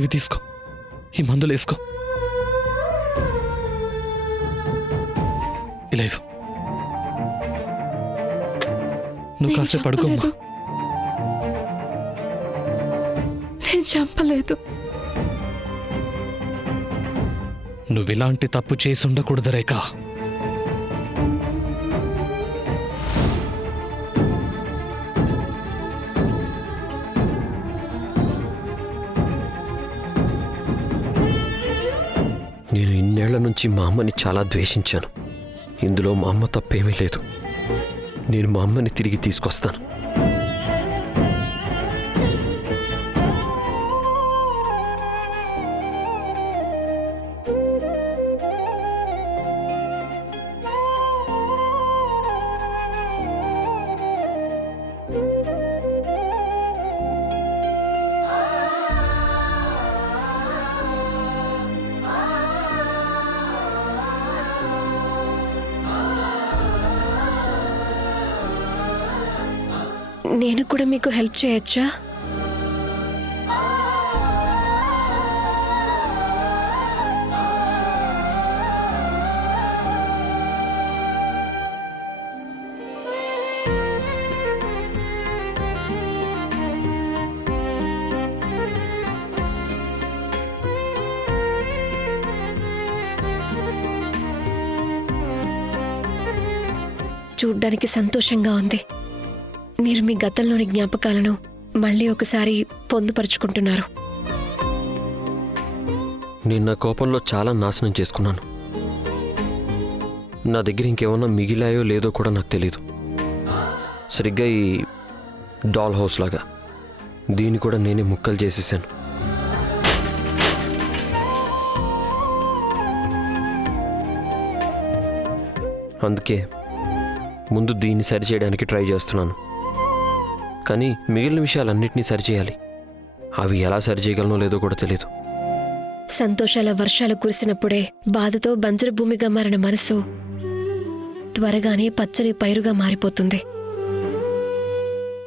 ఇవి తీసుకో, ఈ మందులు వేసుకో. ఇలా ఇవ్వు. నువ్వు కాసేపు పడుకోమ్మా. నేను చంపలేదు. నువ్వు ఇలాంటి తప్పు చేసి ఉండకూడదు రేఖ. నేను ఇన్నేళ్ల నుంచి మా అమ్మని చాలా ద్వేషించాను. ఇందులో మా అమ్మ తప్పేమీ లేదు. నేను మా అమ్మని తిరిగి తీసుకొస్తాను. నేను కూడా మీకు హెల్ప్ చేయొచ్చా? చూడ్డానికి సంతోషంగా ఉంది. మీరు మీ గతంలోని జ్ఞాపకాలను మళ్ళీ ఒకసారి పొందుపరుచుకుంటున్నారు. నేను నా కోపంలో చాలా నాశనం చేసుకున్నాను. నా దగ్గర ఇంకేమన్నా మిగిలాయో లేదో కూడా నాకు తెలీదు. సరిగ్గా ఈ డాల్ హౌస్ లాగా దీన్ని కూడా నేనే ముక్కలు చేసేసాను. అందుకే ముందు దీన్ని సరిచేయడానికి ట్రై చేస్తున్నాను. కానీ మిగిలిన విషయాలన్నింటినీ సరిచేయాలి. అవి ఎలా సరిచేయగలనో లేదో కూడా తెలియదు. సంతోషాల వర్షాలు కురిసినప్పుడే బాధతో బంజరు భూమిగా మారిన మనసు త్వరగానే పచ్చని పైరుగా మారిపోతుంది.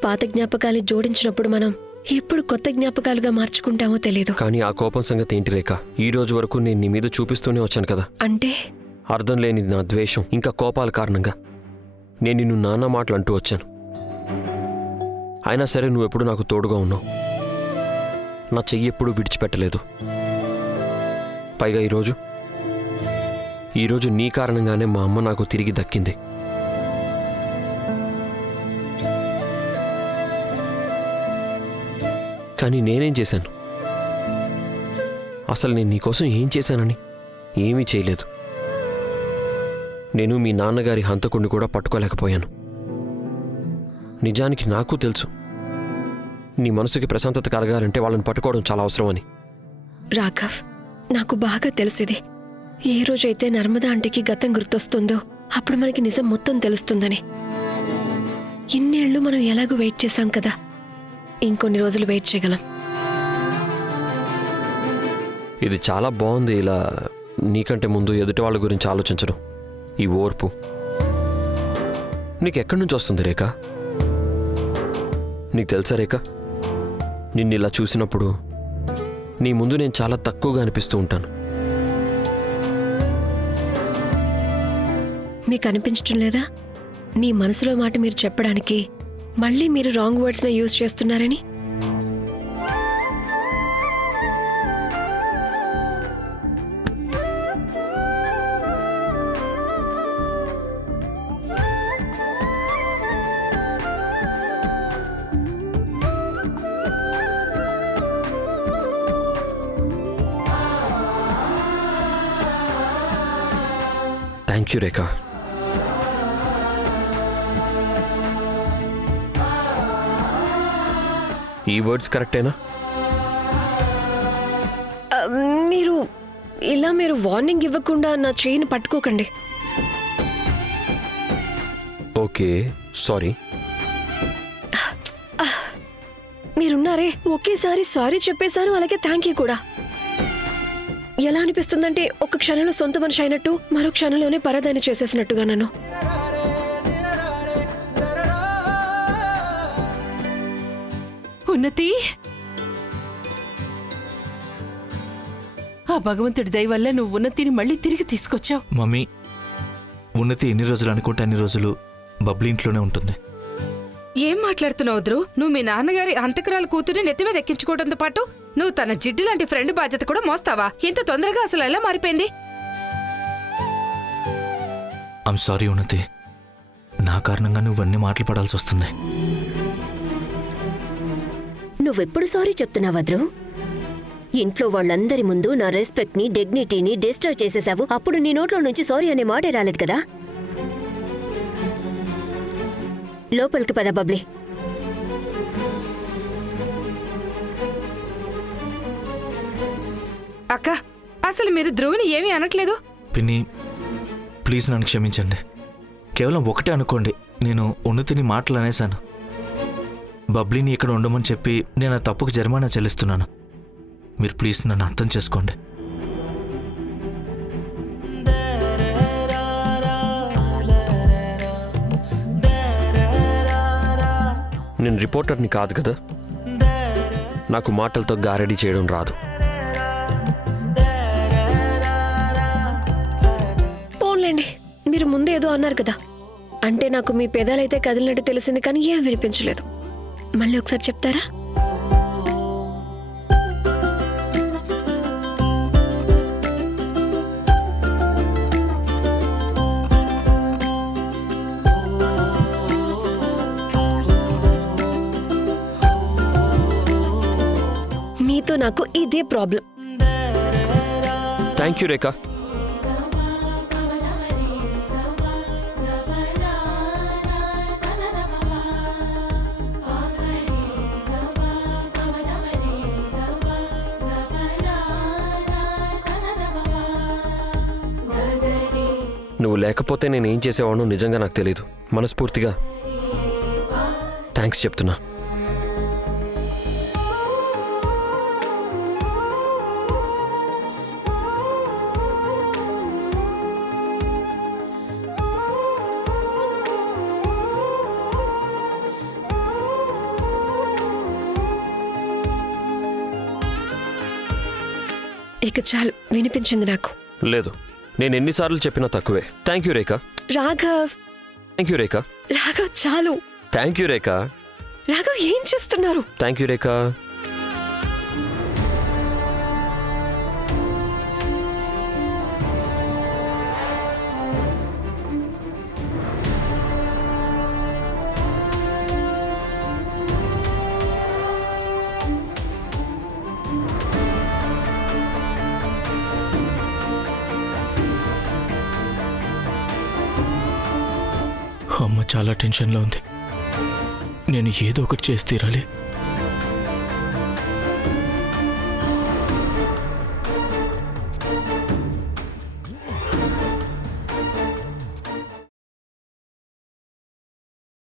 పాత జ్ఞాపకాల్ని జోడించినప్పుడు మనం ఎప్పుడు కొత్త జ్ఞాపకాలుగా మార్చుకుంటామో తెలియదు. కానీ ఆ కోపం సంగతి ఏంటి రేఖ? ఈ రోజు వరకు నేను నీ మీద చూపిస్తూనే వచ్చాను కదా. అంటే అర్థం లేని నా ద్వేషం ఇంకా కోపాల కారణంగా నేను నిన్ను నాన్న మాటలు అంటూ వచ్చాను. అయినా సరే నువ్వెప్పుడు నాకు తోడుగా ఉన్నావు. నా చెయ్యి ఎప్పుడూ విడిచిపెట్టలేదు. పైగా ఈరోజు నీ కారణంగానే మా అమ్మ నాకు తిరిగి దక్కింది. కానీ నేనేం చేశాను? అసలు నేను నీకోసం ఏం చేశానని? ఏమీ చేయలేదు. నేను మీ నాన్నగారి హంతకుడిని కూడా పట్టుకోలేకపోయాను. నిజానికి నాకు తెలుసు నీ మనసుకి ప్రశాంతత కలగాలంటే వాళ్ళని పట్టుకోవడం చాలా అవసరమని. రాఘవ్, నాకు బాగా తెలిసిది. ఏ రోజైతే నర్మదా ఆంటీకి గతం గుర్తొస్తుందో అప్పుడు మనకి నిజం మొత్తం తెలుస్తుందని. ఇన్నేళ్లు మనం ఎలాగో వెయిట్ చేశాం కదా, ఇంకొన్ని రోజులు వెయిట్ చేయగలం. ఇది చాలా బాగుంది. ఇలా నీకంటే ముందు ఎదుటి వాళ్ళ గురించి ఆలోచించడం, ఈ ఓర్పు నీకెక్కడి నుంచి వస్తుంది రేఖ? నీకు తెలుసా రేఖ, నిన్ను ఇలా చూసినప్పుడు నీ ముందు నేను చాలా తక్కువగా అనిపిస్తూ ఉంటాను. మీకు అనిపించటం లేదా మీ మనసులో మాట మీరు చెప్పడానికి మళ్ళీ మీరు రాంగ్ వర్డ్స్ని యూజ్ చేస్తున్నారని? థ్యాంక్ యూ రేఖ. ఈ వర్డ్స్ కరెక్టేనా? మీరు వార్నింగ్ ఇవ్వకుండా నా చెయ్యిని పట్టుకోకండి. Okay, sorry. మీరున్నారే, ఒకేసారి సారీ చెప్పేశాను, అలాగే థ్యాంక్ యూ కూడా. ఎలా అనిపిస్తుందంటే ఒక క్షణంలో సొంత మనిషి అయినట్టు, మరో క్షణంలోనే పరదాన్ని చేసేసినట్టుగా నన్ను. ఉన్నతి, ఆ భగవంతుడి దయ వల్ల నువ్వు ఉన్నతిని మళ్ళీ తిరిగి తీసుకొచ్చావు. మమ్మీ, ఉన్నతి ఎన్ని రోజులు అనుకుంటే అన్ని రోజులు బబ్లీ ఇంట్లోనే ఉంటుంది. ఏం మాట్లాడుతున్నావు ధ్రువ్? నువ్వు మీ నాన్నగారి అంతకరాల కూతురిని నెత్తి మీద ఎక్కించుకోవడంతో పాటు నువ్వు తన జిడ్డు లాంటి ఫ్రెండ్ బాధ్యత కూడా మోస్తావా? ఇంత తొందరగా అసలు ఎలా మారిపోయింది? ఐమ్ సారీ ఉన్నతి, నా కారణంగా నువ్వన్నీ మాటలు పడాల్సి వస్తుంది. నువ్వెప్పుడు సారీ చెప్తున్నావా ధ్రువ్? ఇంట్లో వాళ్ళందరి ముందు నా రెస్పెక్ట్ని, డిగ్నిటీని డిస్టర్బ్ చేసేసావు. అప్పుడు నీ నోట్లో నుంచి సారీ అనే మాటే రాలేదు కదా. లోపలికి పద బబ్లీ. అక్క, అసలు మీరు ధ్రువుని ఏమీ అనట్లేదు. పిన్ని, ప్లీజ్ నన్ను క్షమించండి. కేవలం ఒకటే అనుకోండి, నేను ఉన్నతిని మాటలు అనేశాను. బబ్లీని ఇక్కడ ఉండమని చెప్పి నేను ఆ తప్పుకు జరిమానా చెల్లిస్తున్నాను. మీరు ప్లీజ్ నన్ను అర్థం చేసుకోండి. నేను రిపోర్టర్ని కాదు కదా, నాకు మాటలతో గారడీ చేయడం రాదు. పోన్లేండి, మీరు ముందేదో అన్నారు కదా, అంటే నాకు మీ పెదాలైతే కదిలినట్టు తెలిసింది కానీ ఏం వినిపించలేదు. మళ్ళీ ఒకసారి చెప్తారా? మీతో నాకు ఇదే ప్రాబ్లం. థ్యాంక్ యూ రేఖ. నువ్వు లేకపోతే నేనేం చేసేవాడో నిజంగా నాకు తెలీదు. మనస్ఫూర్తిగా థ్యాంక్స్ చెప్తున్నా. ఇక చాలు, వినిపించింది నాకు. లేదు, నేను ఎన్నిసార్లు చెప్పినా తక్కువే. Thank you Rekha. Raghav, thank you Rekha. Raghav చాలు. Thank you Rekha. రాఘవ్ ఏం చేస్తున్నారు? Thank you Rekha. అమ్మ చాలా టెన్షన్లో ఉంది. నేను ఏదో ఒకటి చేసి తీరాలి.